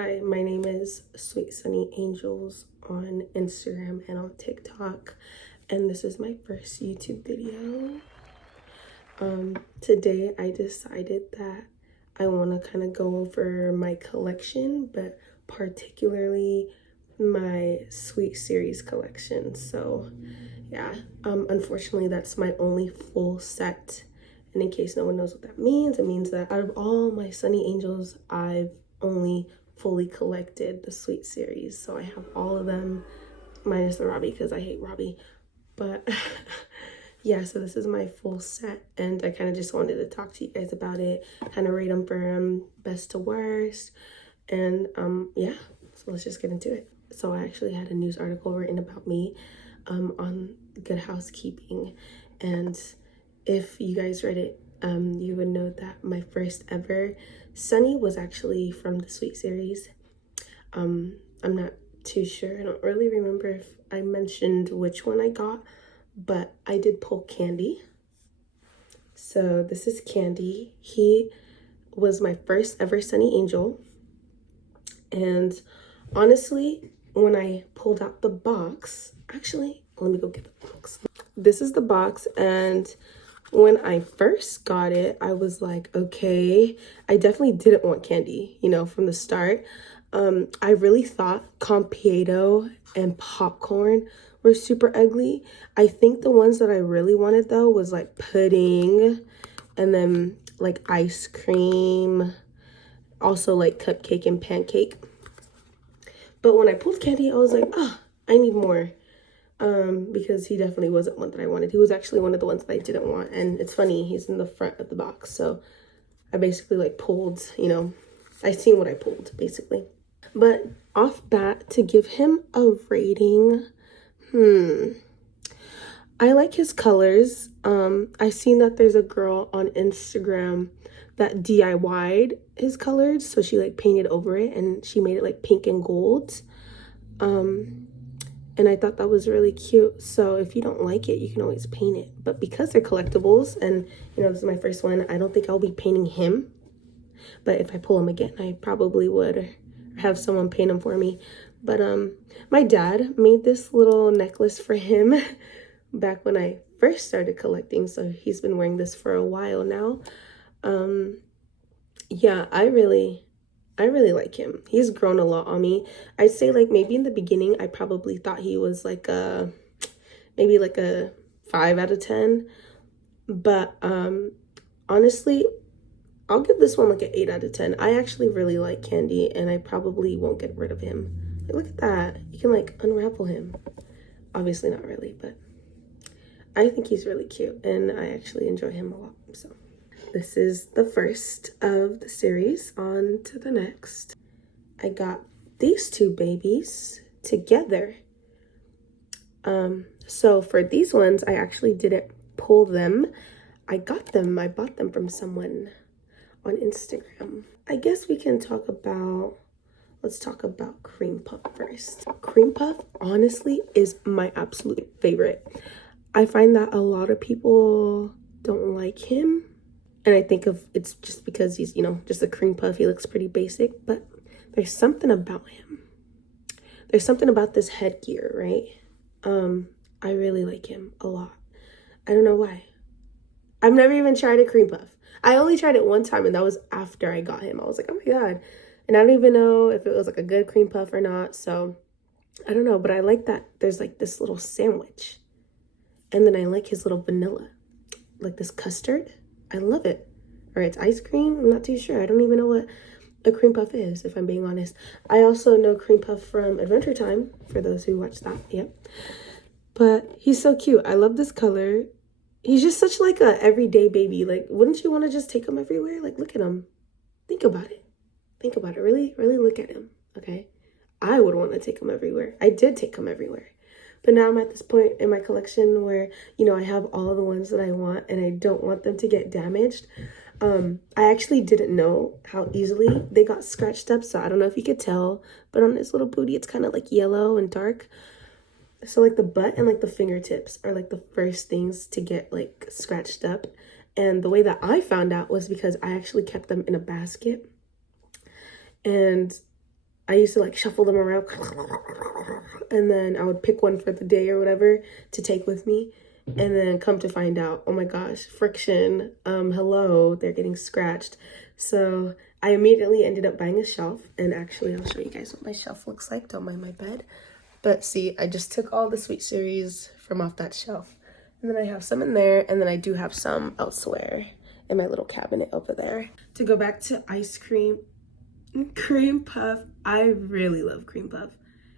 Hi, my name is Sweet Sunny Angels on Instagram and on TikTok, and this is my first YouTube video. Today I decided that I want to kind of go over my collection, but particularly my Sweet series collection. So yeah, unfortunately that's my only full set. And in case no one knows what that means, it means that out of all my Sunny Angels, I've only fully collected the Sweet series. So I have all of them minus the Robbie because I hate Robbie. But yeah, so this is my full set and I kind of just wanted to talk to you guys about it, kind of rate them from best to worst. And yeah, so let's just get into it. So I actually had a news article written about me on Good Housekeeping, and if you guys read it, you would know that my first ever Sonny was actually from the Sweet series. I'm not too sure. I don't really remember if I mentioned which one I got, but I did pull Candy. So this is Candy. He was my first ever Sunny Angel. And honestly, when I pulled out the box, actually, let me go get the box. This is the box, and when I first got it, I was like, okay, I definitely didn't want Candy, from the start. I really thought Compieto and Popcorn were super ugly. I think the ones that I really wanted though was like Pudding, and then like Ice Cream, also like Cupcake and Pancake. But when I pulled Candy, I was like, oh, I need more. Because he definitely wasn't one that I wanted. He was actually one of the ones that I didn't want. And it's funny, he's in the front of the box. So I basically like pulled, I seen what I pulled basically. But off bat, to give him a rating, I like his colors. I seen that there's a girl on Instagram that DIY'd his colors. So she like painted over it and she made it like pink and gold. And I thought that was really cute. So if you don't like it, you can always paint it. But because they're collectibles and, this is my first one, I don't think I'll be painting him. But if I pull him again, I probably would, or have someone paint him for me. But my dad made this little necklace for him back when I first started collecting. So he's been wearing this for a while now. Yeah, I really like him. He's grown a lot on me. I'd say like maybe in the beginning, I probably thought he was like maybe like a 5 out of 10. But honestly, I'll give this one like an 8 out of 10. I actually really like Candy and I probably won't get rid of him. Like, look at that. You can like unravel him. Obviously not really, but I think he's really cute and I actually enjoy him a lot. So this is the first of the series. On to the next. I got these two babies together. So for these ones, I actually didn't pull them. I got them. I bought them from someone on Instagram. I guess we can let's talk about Cream Puff first. Cream Puff, honestly, is my absolute favorite. I find that a lot of people don't like him. And I think it's just because he's, just a cream puff. He looks pretty basic, but there's something about him. There's something about this headgear, right? I really like him a lot. I don't know why. I've never even tried a cream puff. I only tried it one time, and that was after I got him. I was like, oh my God. And I don't even know if it was like a good cream puff or not. So I don't know, but I like that there's like this little sandwich. And then I like his little vanilla, like this custard. I love it. Or it's ice cream. I'm not too sure. I don't even know what a cream puff is, if I'm being honest. I also know Cream Puff from Adventure Time, for those who watch that. Yep. But he's so cute. I love this color. He's just such like a everyday baby. Like, wouldn't you want to just take him everywhere? Like, look at him. Think about it. Think about it. Really, really look at him. Okay. I would want to take him everywhere. I did take him everywhere. But now I'm at this point in my collection where, I have all the ones that I want and I don't want them to get damaged. I actually didn't know how easily they got scratched up. So I don't know if you could tell, but on this little booty, it's kind of like yellow and dark. So like the butt and like the fingertips are like the first things to get like scratched up. And the way that I found out was because I actually kept them in a basket. And I used to like shuffle them around and then I would pick one for the day or whatever to take with me. And then come to find out, oh my gosh, friction, hello, they're getting scratched. So I immediately ended up buying a shelf, and actually I'll show you guys what my shelf looks like. Don't mind my bed. But see, I just took all the Sweet Series from off that shelf. And then I have some in there, and then I do have some elsewhere in my little cabinet over there. To go back to ice cream, cream puff, I really love cream puff.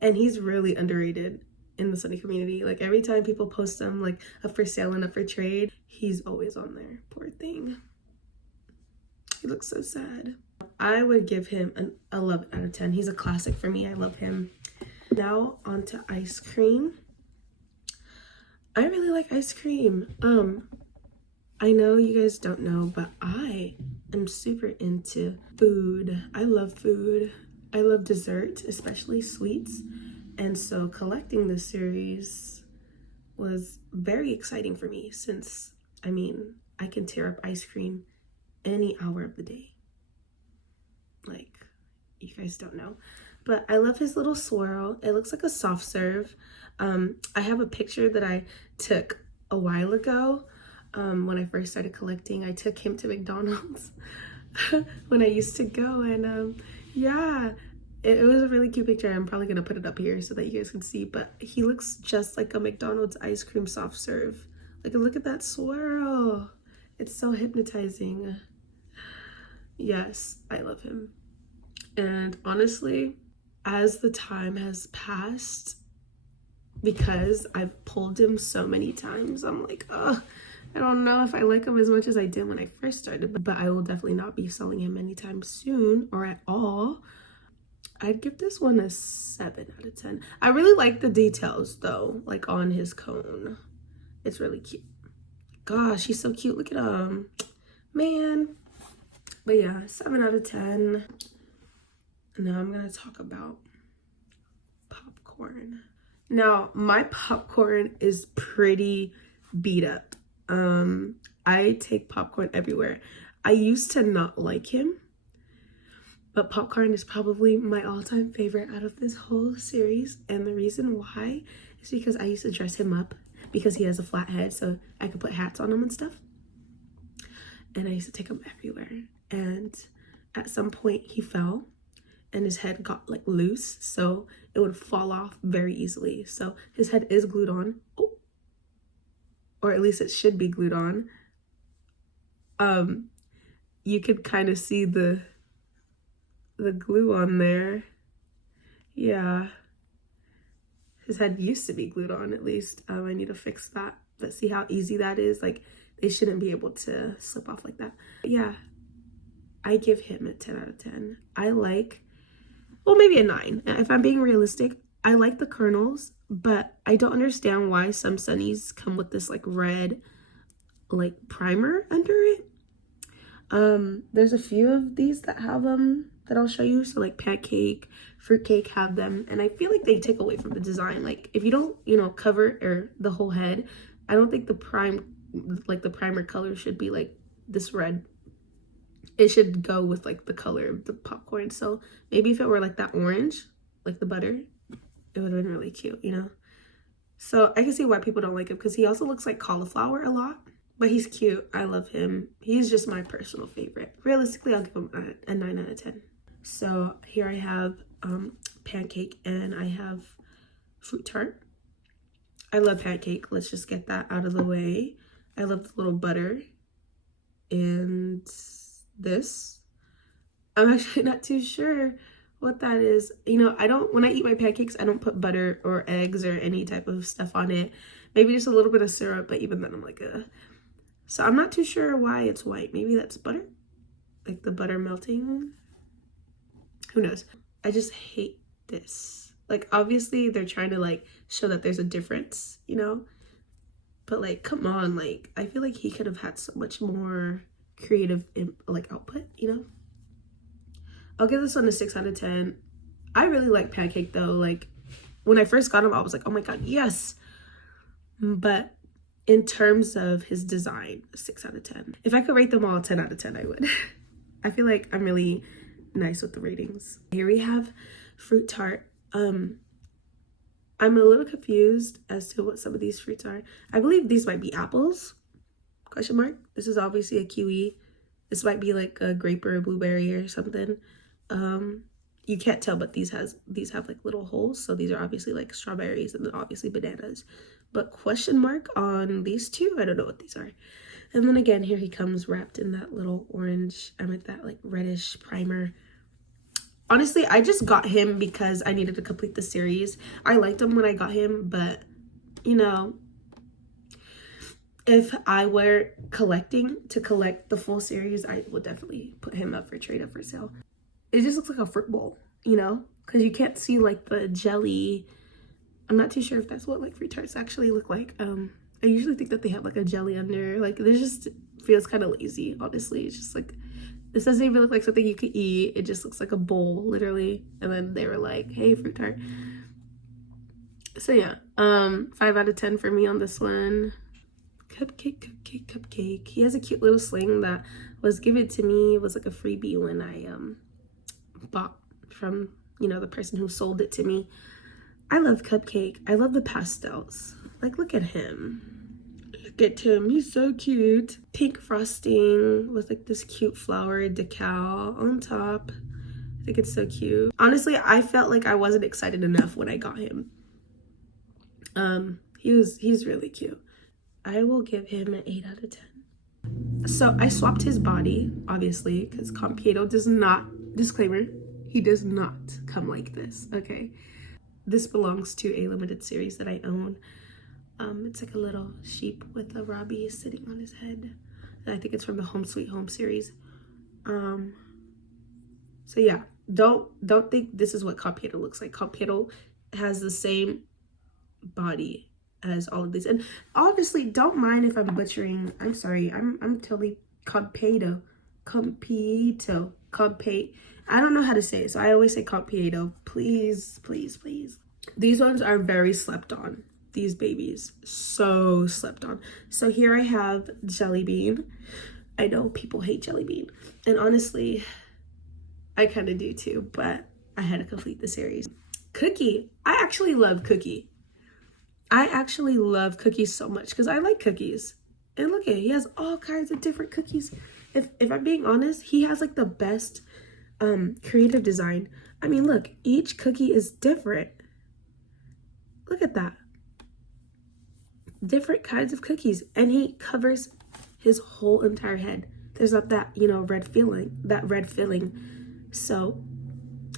And he's really underrated in the Sonny community. Like every time people post them like up for sale and up for trade, he's always on there. Poor thing. He looks so sad. I would give him an 11 out of 10. He's a classic for me. I love him. Now on to ice cream. I really like ice cream. I know you guys don't know, but I am super into food. I love food. I love dessert, especially sweets. And so collecting this series was very exciting for me since, I mean, I can tear up ice cream any hour of the day. Like, you guys don't know. But I love his little swirl. It looks like a soft serve. I have a picture that I took a while ago when I first started collecting. I took him to McDonald's when I used to go. And yeah. It was a really cute picture. I'm probably gonna put it up here so that you guys can see, but he looks just like a McDonald's ice cream soft serve. Like, look at that swirl. It's so hypnotizing. Yes, I love him. And honestly, as the time has passed, because I've pulled him so many times, I'm like, oh, I don't know if I like him as much as I did when I first started, but I will definitely not be selling him anytime soon or at all. I'd give this one a 7 out of 10. I really like the details though, like on his cone. It's really cute. Gosh, he's so cute. Look at him, man. But yeah, 7 out of 10. Now I'm gonna talk about popcorn. Now my popcorn is pretty beat up. I take popcorn everywhere. I used to not like him, but popcorn is probably my all-time favorite out of this whole series. And the reason why is because I used to dress him up because he has a flat head, so I could put hats on him and stuff. And I used to take him everywhere. And at some point he fell and his head got like loose, so it would fall off very easily. So his head is glued on. Oh. Or at least it should be glued on. You could kind of see the glue on there. Yeah, his head used to be glued on, at least. I need to fix that. But see how easy that is? Like, they shouldn't be able to slip off like that. But yeah, I give him a 10 out of 10. I like, well, maybe a 9. If I'm being realistic, I like the kernels, but I don't understand why some Sonnies come with this like red like primer under it. There's a few of these that have them that I'll show you. So like pancake, fruitcake have them, and I feel like they take away from the design. Like if you don't, you know, cover or the whole head, I don't think the primer color should be like this red. It should go with like the color of the popcorn. So maybe if it were like that orange, like the butter, it would have been really cute, you know? So I can see why people don't like him, because he also looks like cauliflower a lot. But he's cute. I love him. He's just my personal favorite. Realistically, I'll give him a 9 out of 10. So here I have pancake and I have fruit tart. I love pancake. Let's just get that out of the way. I love the little butter. And this. I'm actually not too sure what that is. You know, when I eat my pancakes, I don't put butter or eggs or any type of stuff on it. Maybe just a little bit of syrup, but even then I'm like, So I'm not too sure why it's white. Maybe that's butter? Like the butter melting? Who knows? I just hate this. Like, obviously they're trying to like show that there's a difference, you know? But like, come on, like, I feel like he could have had so much more creative like output, you know? I'll give this one a 6 out of 10. I really like pancake though. Like, when I first got him, I was like, oh my god, yes. But in terms of his design, 6 out of 10. If I could rate them all 10 out of 10, I would. I feel like I'm really nice with the ratings. Here we have fruit tart. I'm a little confused as to what some of these fruits are. I believe these might be apples, question mark. This is obviously a kiwi. This might be like a grape or a blueberry or something. You can't tell, but these have like little holes. So these are obviously like strawberries and then obviously bananas. But question mark on these two, I don't know what these are. And then again, here he comes wrapped in that little orange, that like reddish primer. Honestly, I just got him because I needed to complete the series. I liked him when I got him, but you know, if I were collecting to collect the full series, I would definitely put him up for trade, up for sale. It just looks like a fruit bowl, you know, because you can't see like the jelly. I'm not too sure if that's what like fruit tarts actually look like. I usually think that they have like a jelly under. Like this just feels kind of lazy, honestly. It's just like, this doesn't even look like something you could eat. It just looks like a bowl, literally. And then they were like, hey, fruit tart. So yeah, 5 out of 10 for me on this one. Cupcake. He has a cute little sling that was given to me. It was like a freebie when I bought from, you know, the person who sold it to me. I love Cupcake. I love the pastels. Like, look at him. Look at him, he's so cute. Pink frosting with like this cute flower decal on top. I think it's so cute. Honestly, I felt like I wasn't excited enough when I got him. He's really cute. I will give him an 8 out of 10. So I swapped his body, obviously, because Compieto does not, disclaimer, he does not come like this, okay? This belongs to a limited series that I own. It's like a little sheep with a Robbie sitting on his head. And I think it's from the Home Sweet Home series. So yeah, don't think this is what Compieto looks like. Compieto has the same body as all of these. And obviously, don't mind if I'm butchering. I'm sorry. I'm totally Compieto. I don't know how to say it, so I always say Compieto. Please. These ones are very slept on. These babies, so slept on. So here I have Jelly Bean. I know people hate Jelly Bean, and honestly, I kind of do too, but I had to complete the series. Cookie. I actually love Cookie. I actually love cookies so much because I like cookies. And look at it, he has all kinds of different cookies. If I'm being honest, he has like the best creative design. I mean, look, each cookie is different. Look at that. Different kinds of cookies, and he covers his whole entire head. There's not that, you know, red filling. So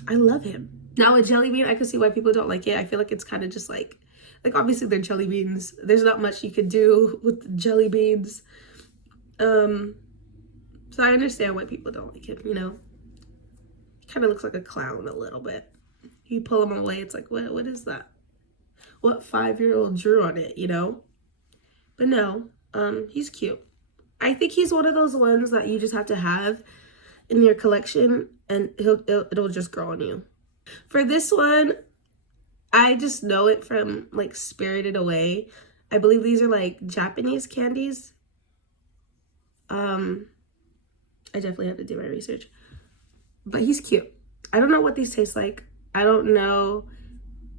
I love him. Now with Jelly Bean, I can see why people don't like it. I feel like it's kind of just like obviously they're jelly beans. There's not much you could do with jelly beans. So I understand why people don't like him, you know. He kind of looks like a clown a little bit. You pull him away, it's like, what is that? What 5-year-old drew on it, you know? But no, he's cute. I think he's one of those ones that you just have to have in your collection, and it'll just grow on you. For this one, I just know it from like Spirited Away. I believe these are like Japanese candies. I definitely have to do my research. But he's cute. I don't know what these taste like. I don't know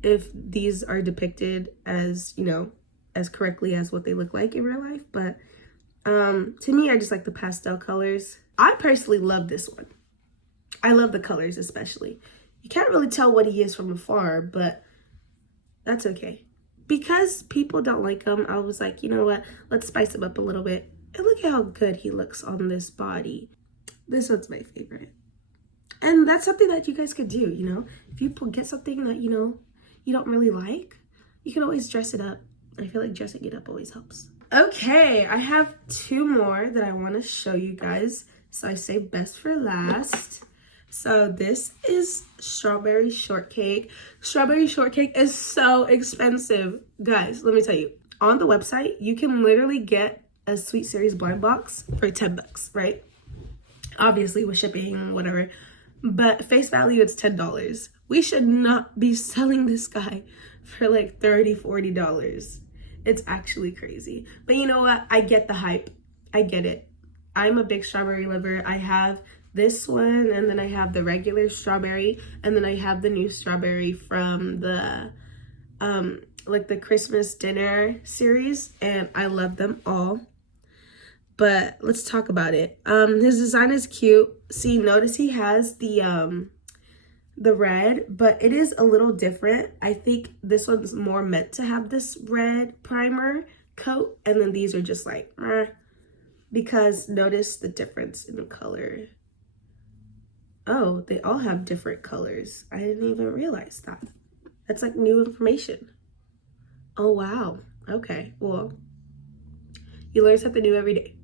if these are depicted as, you know, as correctly as what they look like in real life, but to me, I just like the pastel colors. I personally love this one. I love the colors especially. You can't really tell what he is from afar, but that's okay. Because people don't like him, I was like, you know what, let's spice him up a little bit. And look at how good he looks on this body. This one's my favorite. And that's something that you guys could do, you know? If you get something that, you know, you don't really like, you can always dress it up. I feel like dressing it up always helps. Okay, I have 2 more that I want to show you guys. So I saved best for last. So this is strawberry shortcake. Strawberry shortcake is so expensive. Guys, let me tell you. On the website, you can literally get a Sweet Series blind box for $10, right? Obviously with shipping, whatever. But face value, it's $10. We should not be selling this guy for like $30, $40. It's actually crazy. But you know what? I get the hype. I get it. I'm a big strawberry lover. I have this one, and then I have the regular strawberry, and then I have the new strawberry from the like the Christmas dinner series, and I love them all. But let's talk about it. His design is cute. See, notice he has the red, but it is a little different. I think this one's more meant to have this red primer coat, and then these are just like because notice the difference in the color. Oh, they all have different colors. I didn't even realize that. That's like new information. Oh wow. Okay, well, you learn something new every day.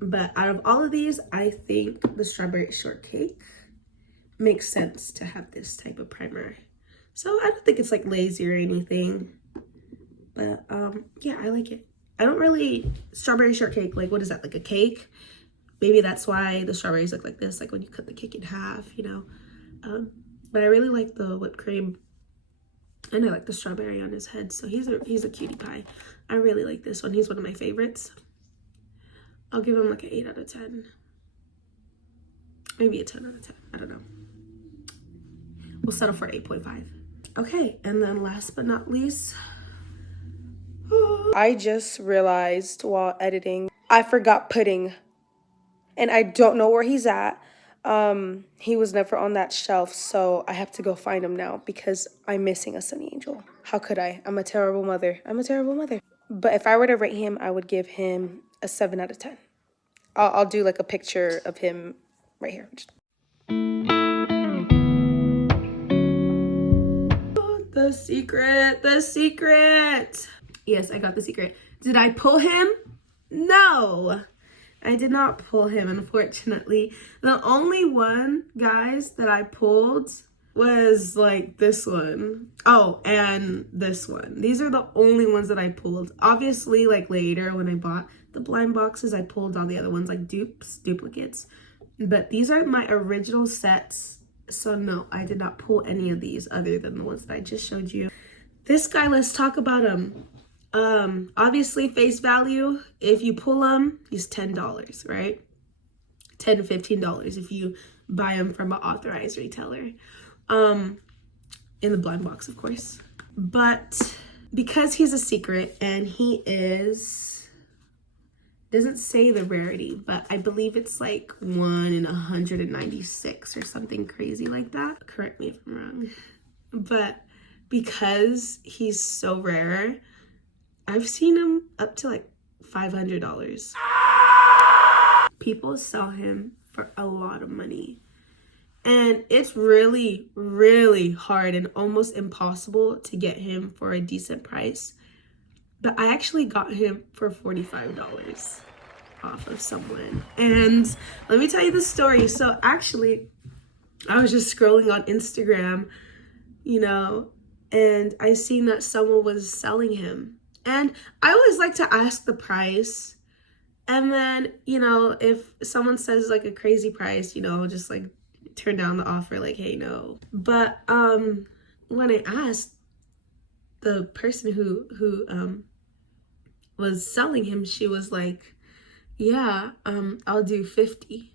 But out of all of these, I think the strawberry shortcake makes sense to have this type of primer. So I don't think it's like lazy or anything, but yeah, I like it. I don't really, strawberry shortcake, like what is that, like a cake? Maybe that's why the strawberries look like this, like when you cut the cake in half, you know. But I really like the whipped cream, and I like the strawberry on his head, so he's a cutie pie. I really like this one. He's one of my favorites. I'll give him like an 8 out of 10. Maybe a 10 out of 10. I don't know. We'll settle for 8.5. Okay, and then last but not least, I just realized while editing, I forgot Pudding. And I don't know where he's at. He was never on that shelf, so I have to go find him now because I'm missing a Sonny Angel. How could I? I'm a terrible mother. I'm a terrible mother. But if I were to rate him, I would give him a 7 out of 10. I'll do like a picture of him right here. The secret, the secret. Yes, I got the secret. Did I pull him? No, I did not pull him, unfortunately. The only one, guys, that I pulled was like this one. Oh, and this one. These are the only ones that I pulled. Obviously, like later when I bought the blind boxes, I pulled all the other ones like duplicates. But these are my original sets. So no, I did not pull any of these other than the ones that I just showed you. This guy, let's talk about him. Obviously face value, if you pull him, he's $10, right? $10 to $15 if you buy him from an authorized retailer. In the blind box, of course. But because he's a secret and he doesn't say the rarity, but I believe it's like 1 in 196 or something crazy like that. Correct me if I'm wrong. But because he's so rare, I've seen him up to like $500. People sell him for a lot of money. And it's really, really hard and almost impossible to get him for a decent price. But I actually got him for $45 off of someone. And let me tell you the story. So actually, I was just scrolling on Instagram, you know, and I seen that someone was selling him. And I always like to ask the price. And then, you know, if someone says like a crazy price, you know, I'll just like turn down the offer, like, hey, no. But when I asked the person who was selling him, she was like, yeah, I'll do $50.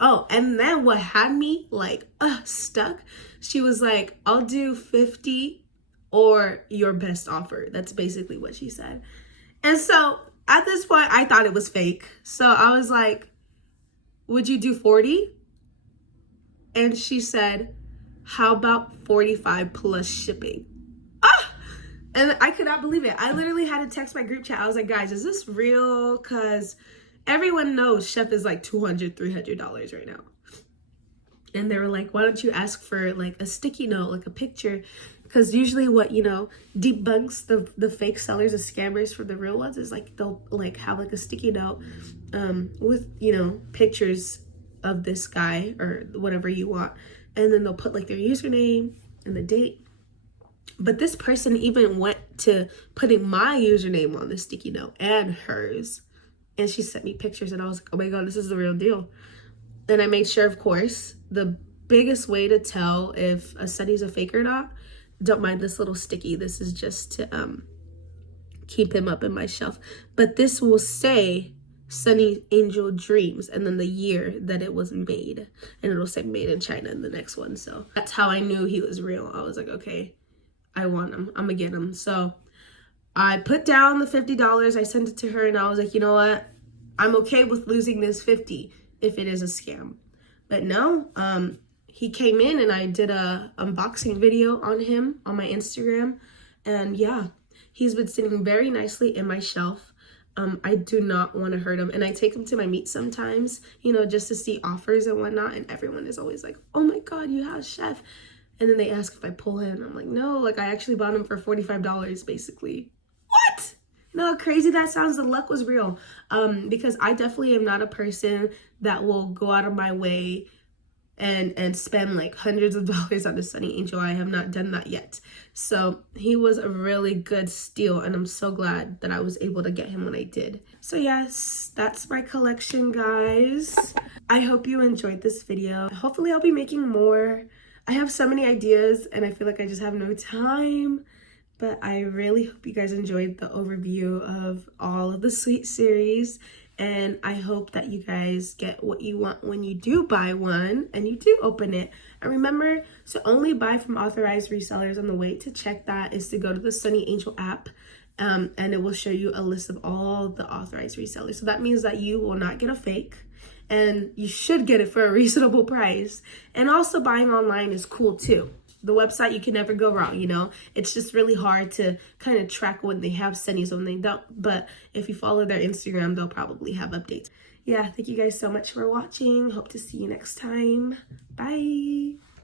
Oh, and then what had me like stuck, she was like, I'll do 50 or your best offer. That's basically what she said. And so at this point, I thought it was fake. So I was like, would you do 40? And she said, how about 45 plus shipping? And I could not believe it. I literally had to text my group chat. I was like, guys, is this real? Because everyone knows Chef is like $200, $300 right now. And they were like, why don't you ask for like a sticky note, like a picture? Because usually what, you know, debunks the fake sellers, the scammers for the real ones is like they'll like have like a sticky note with, you know, pictures of this guy or whatever you want. And then they'll put like their username and the date. But this person even went to putting my username on the sticky note and hers. And she sent me pictures and I was like, oh my God, this is the real deal. And I made sure, of course, the biggest way to tell if a Sonny's a fake or not, don't mind this little sticky. This is just to keep him up in my shelf. But this will say Sonny Angel Dreams, and then the year that it was made, and it'll say made in China in the next one. So that's how I knew he was real. I was like, okay, I want him. I'm gonna get him. So I put down the $50. I sent it to her, and I was like, you know what? I'm okay with losing this 50 if it is a scam. But no, he came in and I did a unboxing video on him on my Instagram, and yeah, he's been sitting very nicely in my shelf. I do not want to hurt him, and I take him to my meet sometimes, you know, just to see offers and whatnot, and everyone is always like, oh my god, you have Chef. And then they ask if I pull him. I'm like, no, like I actually bought him for $45 basically. What? You know how crazy that sounds? The luck was real. Because I definitely am not a person that will go out of my way and spend like hundreds of dollars on a Sonny Angel. I have not done that yet. So he was a really good steal, and I'm so glad that I was able to get him when I did. So yes, that's my collection, guys. I hope you enjoyed this video. Hopefully I'll be making more. I have so many ideas and I feel like I just have no time. But I really hope you guys enjoyed the overview of all of the sweet series. And I hope that you guys get what you want when you do buy one and you do open it. And remember to only buy from authorized resellers, and the way to check that is to go to the Sonny Angel app. And it will show you a list of all the authorized resellers. So that means that you will not get a fake, and you should get it for a reasonable price. And also buying online is cool too. The website, you can never go wrong, you know. It's just really hard to kind of track when they have Sonny's, when they don't. But if you follow their Instagram, they'll probably have updates. Yeah, thank you guys so much for watching. Hope to see you next time. Bye.